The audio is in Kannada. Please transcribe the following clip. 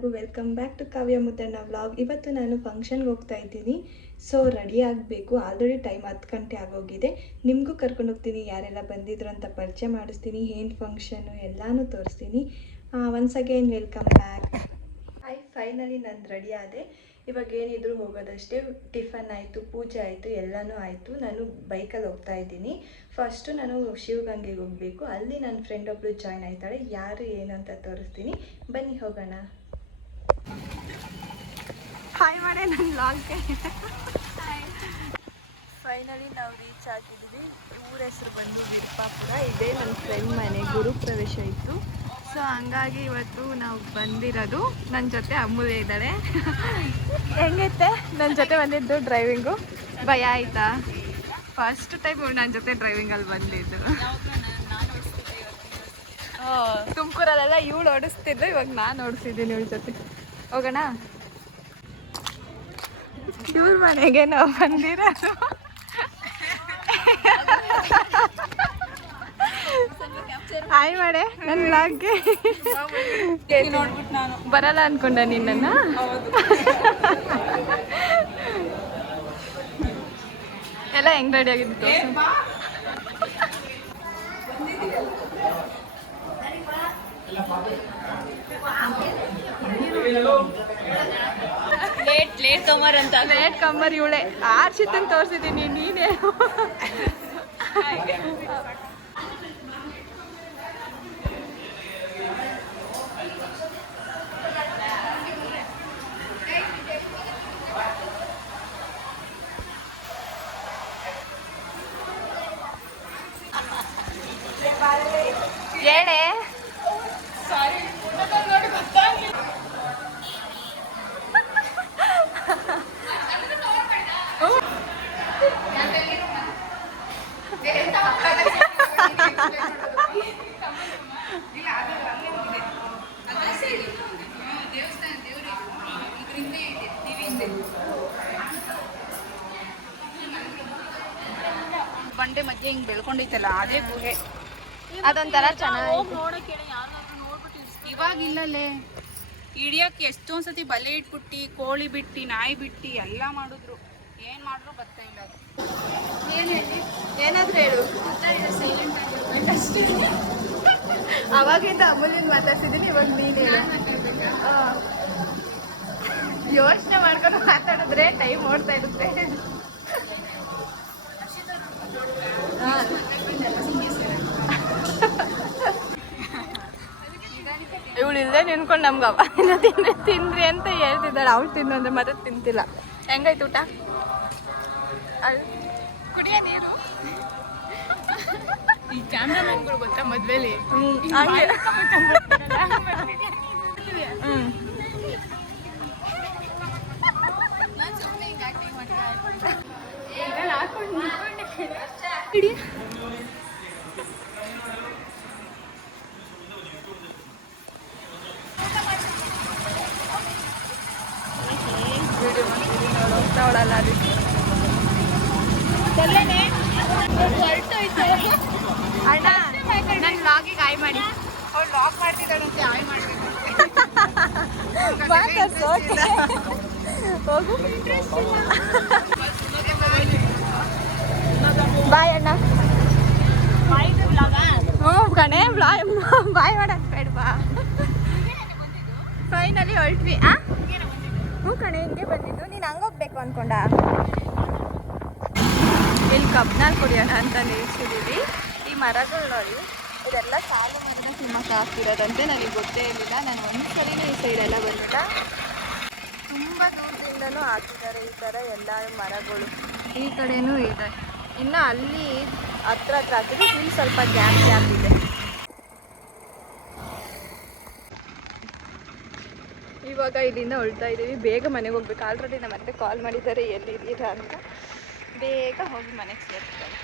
ಎಲ್ಲರಿಗೂ welcome back to Kavya Muddanna vlog. ಇವತ್ತು ನಾನು ಫಂಕ್ಷನ್ಗೆ ಹೋಗ್ತಾ ಇದ್ದೀನಿ. ಸೊ ರೆಡಿ ಆಗಬೇಕು. ಆಲ್ರೆಡಿ ಟೈಮ್ 10 ಗಂಟೆ ಆಗೋಗಿದೆ. ನಿಮಗೂ ಕರ್ಕೊಂಡು ಹೋಗ್ತೀನಿ, ಯಾರೆಲ್ಲ ಬಂದಿದ್ರು ಅಂತ ಪರಿಚಯ ಮಾಡಿಸ್ತೀನಿ, ಏನು ಫಂಕ್ಷನು ಎಲ್ಲನೂ ತೋರಿಸ್ತೀನಿ. Once again welcome back. Finally ನಾನು ರೆಡಿ ಆದೆ. ಇವಾಗ ಏನಿದ್ರು ಹೋಗೋದಷ್ಟೇ. ಟಿಫನ್ ಆಯಿತು, ಪೂಜೆ ಆಯಿತು, ಎಲ್ಲನೂ ಆಯಿತು. ನಾನು ಬೈಕಲ್ಲಿ ಹೋಗ್ತಾ ಇದ್ದೀನಿ. ಫಸ್ಟು ನಾನು ಶಿವಗಂಗೆಗೆ ಹೋಗಬೇಕು. ಅಲ್ಲಿ ನನ್ನ ಫ್ರೆಂಡ್ ಒಬ್ಬಳು ಜಾಯ್ನ್ ಆಯ್ತಾಳೆ. ಯಾರು ಏನು ಅಂತ ತೋರಿಸ್ತೀನಿ, ಬನ್ನಿ ಹೋಗೋಣ. ಹಾಯ್ ಮಾಡೇ ನನ್ನ ಲಾಗ್ಗೆ. ಫೈನಲಿ ನಾವು ರೀಚ್ ಆಗಿದ್ದೀವಿ. ಊರ ಹೆಸರು ಬಂದು ಬಿರ್ಪಾಪುರ. ಇದೇ ನನ್ನ ಫ್ರೆಂಡ್ ಮನೆ. ಗುರು ಪ್ರವೇಶ ಇತ್ತು. ಸೊ ಹಂಗಾಗಿ ಇವತ್ತು ನಾವು ಬಂದಿರೋದು. ನನ್ನ ಜೊತೆ ಅಮೂಲ್ಯ ಇದ್ದಾಳೆ. ಹೆಂಗೈತೆ ನನ್ನ ಜೊತೆ ಬಂದಿದ್ದು ಡ್ರೈವಿಂಗು? ಭಯ ಆಯ್ತಾ? ಫಸ್ಟ್ ಟೈಮ್ ನನ್ನ ಜೊತೆ ಡ್ರೈವಿಂಗಲ್ಲಿ ಬಂದಿದ್ದು. ತುಮಕೂರಲ್ಲೆಲ್ಲ ಇವಳು ಓಡಿಸ್ತಿದ್ದು, ಇವಾಗ ನಾನು ಓಡಿಸಿದ್ದೀನಿ ಇವಳ ಜೊತೆ. ಹೋಗೋಣ. ಇವ್ರ ಮನೆಗೆ ನಾವು ಬಂದಿರೋದು. ಹಾಯ್ ಮಾಡೆ ನನ್ನ ಲಾಗ್ಗೆ. ಬರಲ್ಲ ಅನ್ಕೊಂಡ ನಿನ್ನ. ಎಲ್ಲ ಹೆಂಗ್ ರೆಡಿ ಆಗಿದ್ದು? ಲೇಟ್ ಕಮರ್ ಅಂತ. ಲೇಟ್ ಕಮ್ಮರ್ ಇವಳೆ. ಆರ್ಷಿತನ್ ತೋರಿಸಿದ್ದೀನಿ, ನೀನೇ. ಹೇಳೆ. ಬಂಡೆ ಮಧ್ಯೆ ಹಿಂಗ್ ಬೆಳ್ಕೊಂಡೈತಲ್ಲ, ಅದೇ ಗುಹೆ. ಅದೊಂಥರ ಚೆನ್ನಾಗಿ. ಇವಾಗಿಲ್ಲಲ್ಲೇ ಹಿಡಿಯಕ್ಕೆ ಎಷ್ಟೊಂದ್ಸತಿ ಬಲೆ ಇಟ್ಬಿಟ್ಟು, ಕೋಳಿ ಬಿಟ್ಟು, ನಾಯಿ ಬಿಟ್ಟು ಎಲ್ಲ ಮಾಡಿದ್ರು. ಏನ್ ಮಾಡಿದ್ರು ಬರ್ತಾ ಇಲ್ಲ ಅದು. ಏನಾದ್ರು ಹೇಳು. ಅವಾಗಿಂದ ಅಮೂಲ್ಯನ ಮಾತಾಡ್ಸಿದ್ದೀನಿ, ಇವಾಗ ನೀನು ಯೋಚನೆ ಮಾಡ್ಕೊಂಡು ಮಾತಾಡಿದ್ರೆ ಟೈಮ್ ಓಡ್ತಾ ಇರುತ್ತೆ. ಇವಳು ಇಲ್ಲದೆ ನಿನ್ಕೊಂಡು ನಮ್ಗೆ ಅವಾಗಿನ ತಿನ್ರಿ ಅಂತ ಹೇಳ್ತಿದ್ದಾಳೆ. ಅವಳು ತಿನ್ನು ಅಂದ್ರೆ ಮತ್ತೆ ತಿಂತಿಲ್ಲ. ಹೆಂಗಾಯ್ತು ಊಟ? ಕುಡಿಯ ನೀರು. ಈ ಕ್ಯಾಮ್ರಾಮನ್ಗಳು ಗೊತ್ತಾ ಮದ್ವೆಲಿ ನೋಡಲ್ಲ ಅದಕ್ಕೆ. ಅಣ್ಣ ನನ್ನ ಲಾಗಿಗೆ ಆಯ್ ಮಾಡಿ. ಅವ್ಳು ಲಾಕ್ ಮಾಡ್ತಿದ್ದಾಳಂತೆ, ಆಯ್ ಮಾಡ್ಬೇಕು. ಹೋಗು. ಬಾಯ್ ಅಣ್ಣ. ಹ್ಞೂ ಕಣೆ, ಬಾಯ್ ಮಾಡಕ್ ಬೇಡವಾ? ಫೈನಲಿ ಹೊರಟ್ವಿ. ಹ್ಞೂ ಕಣೆ, ಹಿಂಗೆ ಬಂದಿದ್ದು. ನೀನು ಹಂಗೋಗ್ಬೇಕು ಅನ್ಕೊಂಡ. ಇಲ್ಲಿ ಕಬ್ನಲ್ಲಿ ಕುಡಿಯೋಣ ಅಂತ ನಿಲ್ಸಿದ್ದೀವಿ. ಈ ಮರಗಳು ನೋಡಿ, ಇದೆಲ್ಲ ಸಾಲು ಮರದ ತಿಮ್ಮಕ್ಕ ಹಾಕ್ತಿರೋದಂತೆ. ನನಗೆ ಗೊತ್ತೇ ಇರಲಿಲ್ಲ. ನಾನು ಒಂದ್ಸರಿನೂ ಈ ಸೈಡೆಲ್ಲ ಬಂದಿಲ್ಲ. ತುಂಬ ದೂರದಿಂದನೂ ಹಾಕಿದ್ದಾರೆ ಈ ಥರ ಎಲ್ಲ ಮರಗಳು. ಈ ಕಡೆನೂ ಇದೆ. ಇನ್ನು ಅಲ್ಲಿ ಹತ್ರ ಹಾಕಿದ್ರೆ ಇಲ್ಲಿ ಸ್ವಲ್ಪ ಗ್ಯಾಪ್ ಇದೆ. ಇವಾಗ ಇಲ್ಲಿಂದ ಹೊರಡ್ತಾ ಇದ್ದೀವಿ. ಬೇಗ ಮನೆಗೆ ಹೋಗ್ಬೇಕು. ಆಲ್ರೆಡಿ ನಮ್ಮ ಮತ್ತೆ ಕಾಲ್ ಮಾಡಿದ್ದಾರೆ ಎಲ್ಲಿದ್ದೀರಾ ಅಂತ. ಬೇಗ ಹೋಗಿ ಮನೆಗೆ ಸೇರ್ತಾರೆ.